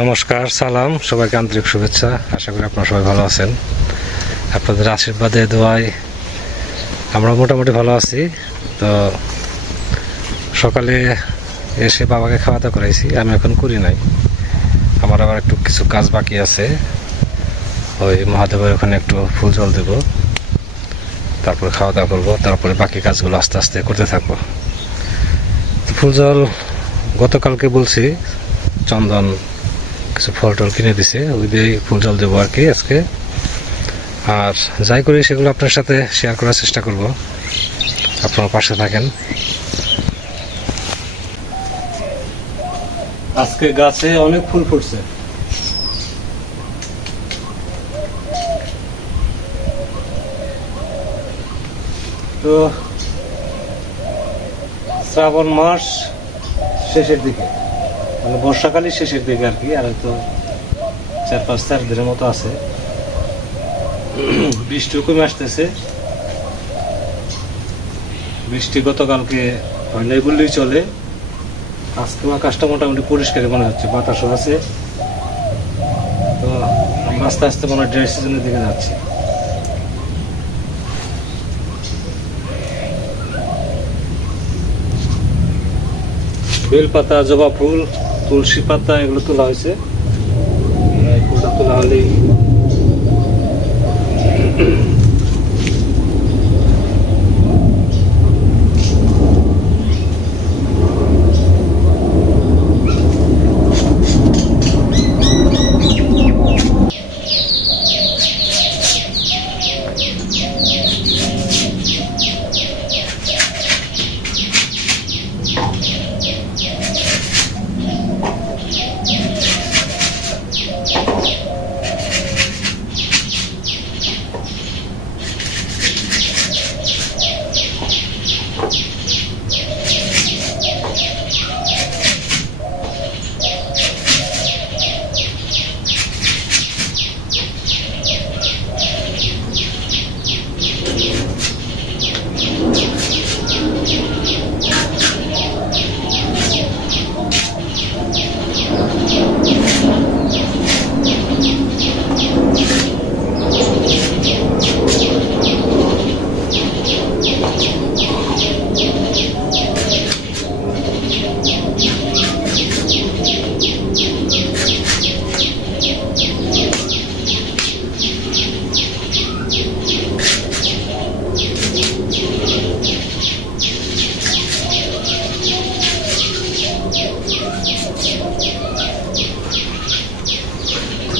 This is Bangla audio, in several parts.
নমস্কার, সালাম, সবাইকে আন্তরিক শুভেচ্ছা। আশা করি আপনারা সবাই ভালো আছেন। আপনাদের আশীর্বাদে দোয়ায় আমরা মোটামুটি ভালো আছি। তো সকালে এসে বাবাকে খাওয়া দাওয়া করাইছি, আমি এখন করি নাই। আমার আবার একটু কিছু কাজ বাকি আছে। ওই মহাদেবের ওখানে একটু ফুল জল দেব, তারপরে খাওয়া দাওয়া করবো, তারপরে বাকি কাজগুলো আস্তে আস্তে করতে থাকবো। ফুল জল গতকালকে বলছি, চন্দন কিছু ফল টল কিনে দিছে, ওই দিয়ে ফুল জল দেবো আর কি আজকে। আর যাই করি সেগুলো আপনার সাথে শেয়ার করার চেষ্টা করব, আপনার পাশে থাকেন। আজকে গাছে অনেক ফুল ফুটছে। তো শ্রাবণ মাস শেষের দিকে, মানে বর্ষাকালই শেষের দিকে আর কি, আর তো 4-5 দিনের মতো আছে। বৃষ্টিও কমে আসতেছে। বৃষ্টি গতকালকে হয় নাই বললেই চলে। আজকে আকাশটা মোটামুটি পরিষ্কারই মনে হচ্ছে, বাতাসও আছে। তো আমরা আস্তে আস্তে মনে হয় ড্রাই সিজনের দিকে যাচ্ছি। বেলপাতা, জবা ফুল, তুলসী পাতা এগুলো তোলা হয়েছে। ফুলটা তোলা হলেই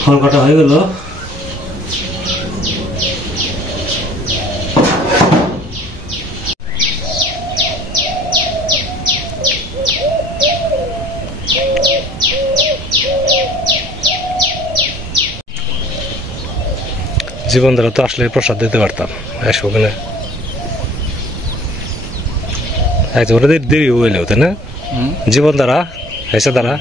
ফল কাটা হয়ে গেল। জীবন দ্বারা তো আসলে প্রসাদ দিতে পারতাম, আসবো ওখানে ওরা দেরি হইলে হতে না। জীবন দ্বারা এসে দ্বারা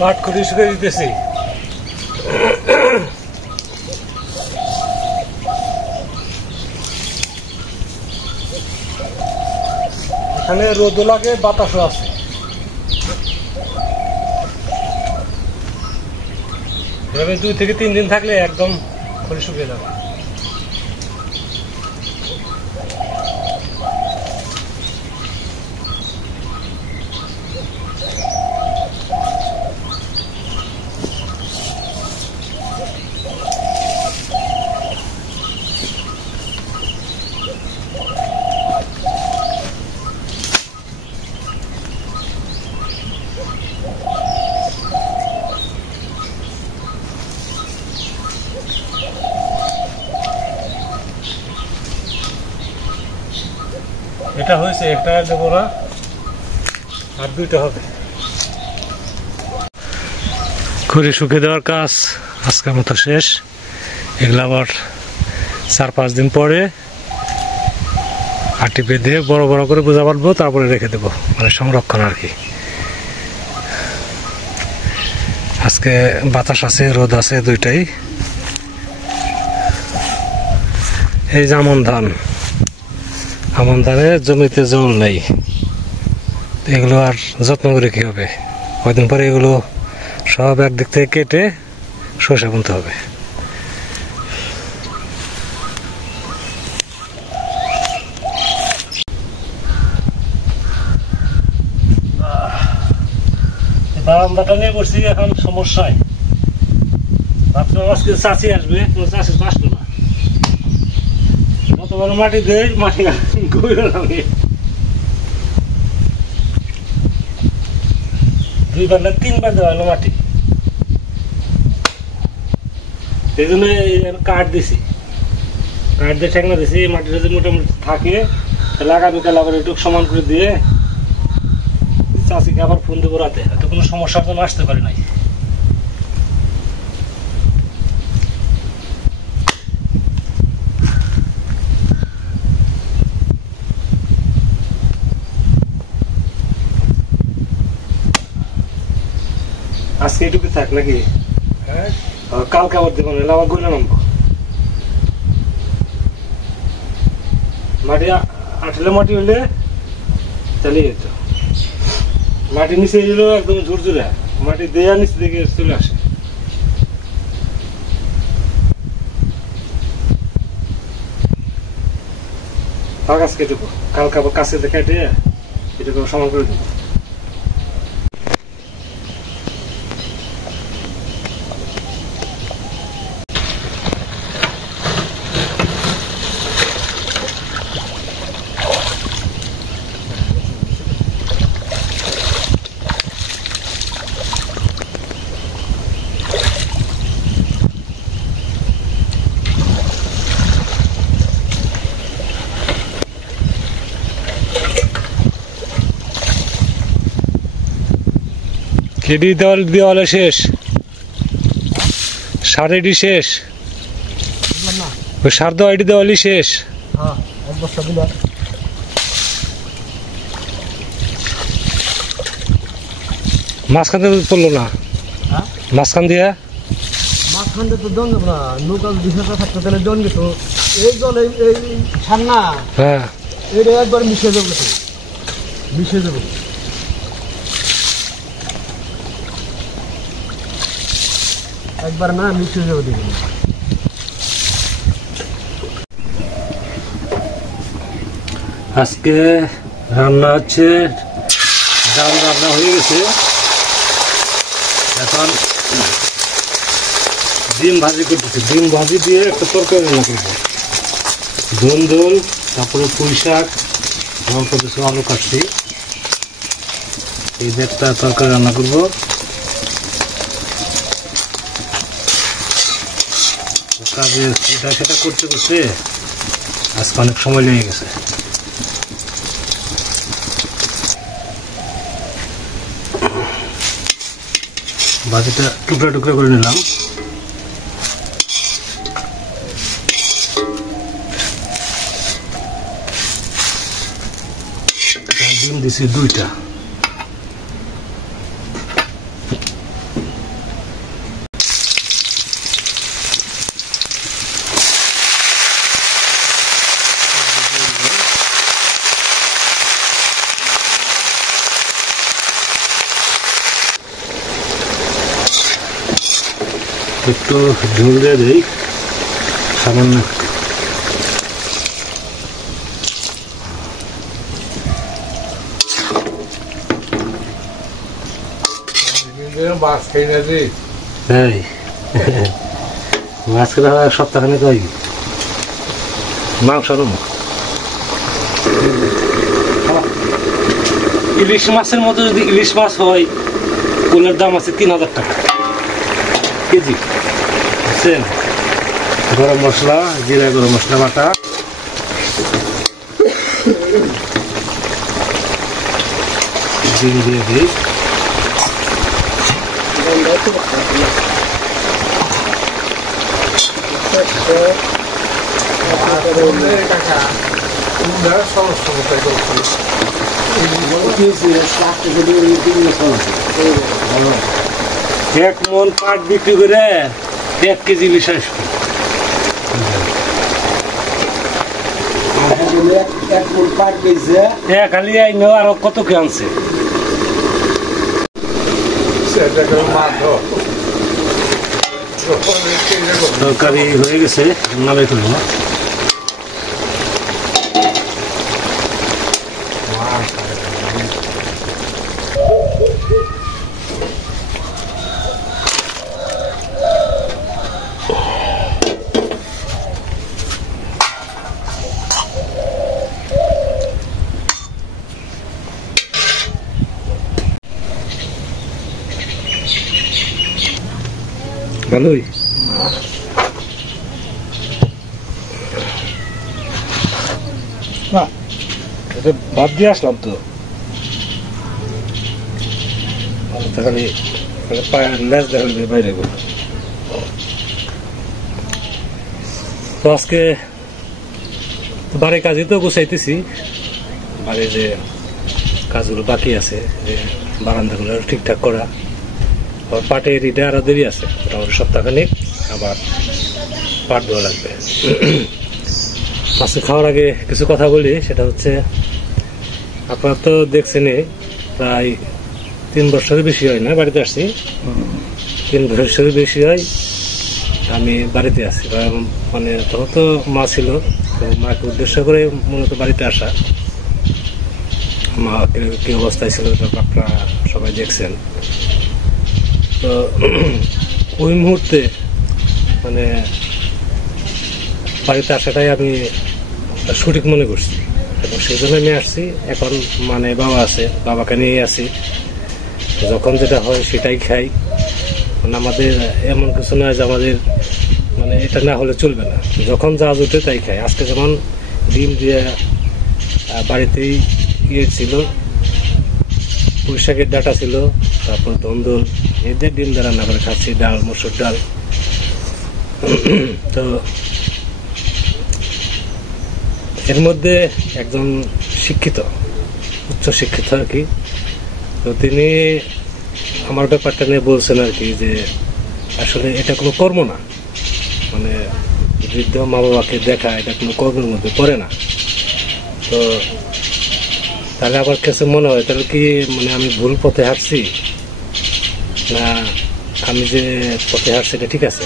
পাট করে শুকিয়ে দিতেছি। এখানে রোদও লাগে, বাতাসও আছে। এভাবে 2 থেকে 3 দিন থাকলে একদম খড়ি শুকিয়ে যাবে। একটা হয়েছে, একটা দেবো না, আর দুইটা হবে। খড়ি শুকিয়ে দেওয়ার কাজ আজকের মতো শেষ। এগুলো আবার 4-5 দিন পরে আটি বেঁধে বড় বড় করে বোঝা পারবো, তারপরে রেখে দেবো, মানে সংরক্ষণ আর কি। আজকে বাতাস আছে, রোদ আছে, দুইটাই। এই যে আমন ধানের জমিতে জল নেই, এগুলো আর যত্ন করে কি হবে? কয়দিন পরে এগুলো সব একদিক থেকে কেটে সর্ষে বুনতে হবে। বারান্দাটা নিয়ে বসছি এখন সমস্যায়। ভাবছিলাম আজকে চাষি আসবে, কোনো চাষি তো আসলো না। গতবার মাটি দিয়ে মাটি গভীর নামে 2বার না 3বার দেওয়া হলো মাটি। সেই জন্য কাঠ দিছি, কাঠ দিয়ে ঠেকনা দিছি। মাটিটা যদি মোটামুটি থাকে তাহলে আগামীকাল আবার একটু সমান করে দিয়ে চাষিকে আবার ফোন দেবো রাতে, এত কোনো সমস্যার জন্য আসতে পারে নাই। আজকে এটুকু থাক নাকি? কালকে আবার দেবো, নাহলে আবার গইলে নামবো। মাটি আঠলে মাটি হইলে চালিয়ে যেত। মাটি নিচে এল একদম ঝুরঝুরা, মাটি দেয়া নিচে দিকে চলে আসে। কাজ কেটেবো, কালকে আবার কাছে কেটে এটুকু সমান করে দেবো। কেডি দেওয়ালে শেষ, সার এডি শেষ, ওই সার দেওয়া এডি দেওয়ালি শেষ। মাঝখান দিয়ে পড়লো না, মাঝখান দিয়ে তো জন যাবো না, নৌকা 200 থাকতে তাহলে জন গেত। এই জল এই সার না, হ্যাঁ এটা একবার মিশিয়ে যাবো, মিশিয়ে যাবো। একবার না মিশিয়ে যাবো দেখুন। আজকে রান্না হচ্ছে, ডাল রান্না হয়ে গেছে। এখন ডিম ভাজি করতেছি, ডিম ভাজি দিয়ে একটা তরকারি রান্না করবো। ধুন্দুল, তারপরে পুঁই শাক, অল্প কিছু আলু কাটছি, এই যে একটা তরকারি রান্না করবো। কাজে এটা সেটা করতে করতে আজকে অনেক সময় লেগে গেছে। ভাজিটা টুকরা টুকরা করে নিলাম। ডিম দিছি 2টা। একটু ঝোল দিয়ে দিই সামান্য। মাছ খাই না রে, মাছ খেলে সপ্তাহখানে খাই, মাংস ইলিশ মাছের মতো। যদি ইলিশ মাছ হয়, কুলের দাম আছে 3000 টাকা কেজি, বুঝছেন? গরম মশলা, জিরা গরম মশলা বাটা, জিরে দিয়ে দিই। এক মন পাট বিক্রি করে 1 কেজি বিশ্বাস খালি আইন আরো কত কে আনছে তরকারি হয়ে গেছে নামে ফেলবো। ভালোই না, এটা ভাত দিয়ে আসলাম তো খালি পায়ের লেজ দেখালে বাইরে গেল। তো আজকে বাড়ির কাজে তো গুছাইতেছি, বাড়ির যে কাজগুলো বাকি আছে, যে বারান্দাগুলো ঠিকঠাক করা, আবার পাটের ইটা আরো দেরি আছে, মোটামুটি সপ্তাহখানিক আবার পাট দেওয়া লাগবে। আজকে খাওয়ার আগে কিছু কথা বলি, সেটা হচ্ছে আপনারা তো দেখছেনই প্রায় 3 বছরের বেশি হয় না বাড়িতে আসছি, 3 বছরের বেশি হয় আমি বাড়িতে আছি। মানে তখন তো মা ছিল, তো মাকে উদ্দেশ্য করে মূলত বাড়িতে আসা। মা কি অবস্থায় ছিল আপনারা সবাই দেখছেন। তো ওই মুহূর্তে মানে বাড়িতে আসাটাই আমি সঠিক মনে করছি এবং সেই জন্য আমি আসছি। এখন মানে বাবা আছে, বাবাকে নিয়ে আসি, যখন যেটা হয় সেটাই খাই। মানে আমাদের এমন কিছু নয় যে আমাদের মানে এটা না হলে চলবে না, যখন যা জুটে তাই খাই। আজকে যেমন ডিম দিয়ে বাড়িতেই ইয়ে ছিল, পুঁই শাকের ডাঁটা ছিল, তারপর ধন্দল, এদের ডিম দিয়ে রান্না করে খাচ্ছি, ডাল, মসুর ডাল। তো এর মধ্যে একজন শিক্ষিত, উচ্চ শিক্ষিত আর কি, তো তিনি আমার ব্যাপারটা নিয়ে বলছেন আর কি, যে আসলে এটা কোনো কর্ম না, মানে বৃদ্ধ মা বাবাকে দেখা এটা কোনো কর্মের মধ্যে পড়ে না। তো তাহলে আমার কাছে মনে হয় তাহলে কি মানে আমি ভুল পথে হাঁটছি, না আমি যে পথে হাঁটছি এটা ঠিক আছে,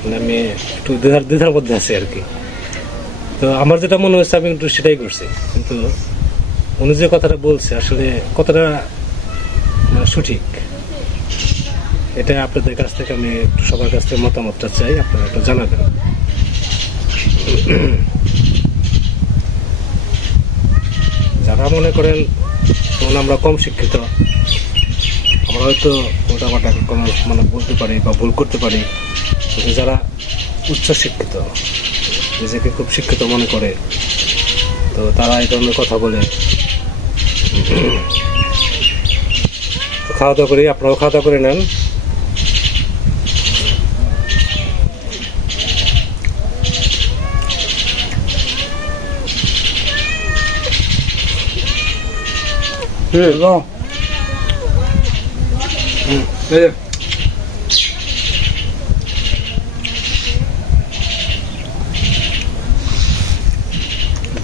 মানে আমি একটু দ্বিধার মধ্যে আছি আর কি। তো আমার যেটা মনে হচ্ছে আমি একটু সেটাই করছি, কিন্তু উনি যে কথাটা বলছে আসলে কতটা মানে সঠিক, এটা আপনাদের কাছ থেকে আমি একটু সবার কাছ থেকে মতামতটা চাই, আপনারা একটু জানাবেন। যারা মনে করেন তখন আমরা কম শিক্ষিত, আমরা হয়তো মোটামুটি কম মানে বলতে পারি বা ভুল করতে পারি, কিন্তু যারা উচ্চ শিক্ষিত, নিজেকে খুব শিক্ষিত মনে করে, তো তারা এই ধরনের কথা বলে। খাওয়া দাওয়া করি, আপনারাও খাওয়া দাওয়া করে নেন।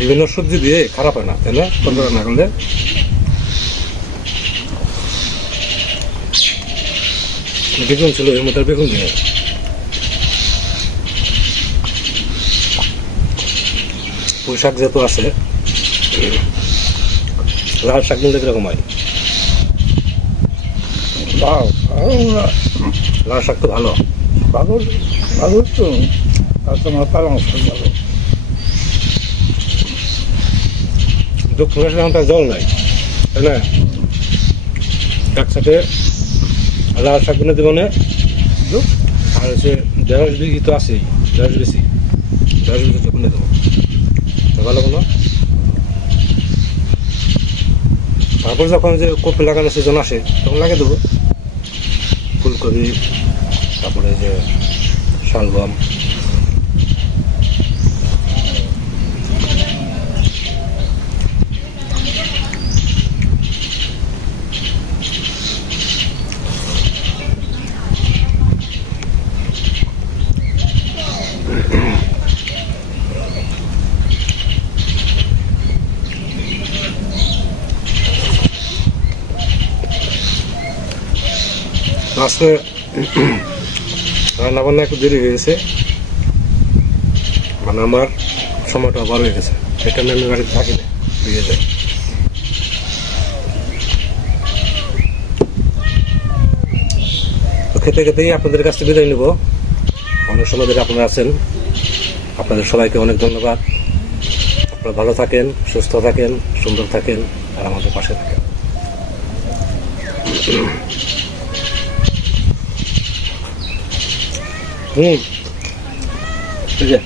বিভিন্ন সবজি দিয়ে খারাপ হয় না, তাই না? রান্না করলে বেগুন ছিল, এর মধ্যে বেগুন দিয়ে পুঁই শাক যেহেতু আছে, লাল শাক মিললে কিরকম হয়? লাল শাক তো ভালো, ভালো ভালো তো, আর তোমার পালং শাক ভালো। দক্ষিণ আসলে জল নাই, তাই না? একসাথে লাল শাক কিনে দেবো না, আর হচ্ছে 1.5 বিঘি তো আছেই, 1.5 বেশি, 1.5 বিঘি তো কিনে দেবো, ভালো কোনো তারপর যখন যে কপি লাগানোর সিজন আসে তখন লাগিয়ে দেবো ফুলকপি, তারপরে যে শালগম। আজকে রান্না বান্না একটু দেরি হয়ে গেছে, মানে আমার সময়টা বার হয়ে গেছে, এটা আমি বাড়িতে থাকি না, দিয়ে যাই। খেতে খেতেই আপনাদের কাছ থেকে বিদায় নেব। অনেক সময় ধরে আপনারা আছেন, আপনাদের সবাইকে অনেক ধন্যবাদ। আপনারা ভালো থাকেন, সুস্থ থাকেন, সুন্দর থাকেন, আর আমাদের পাশে থাকেন। এই যে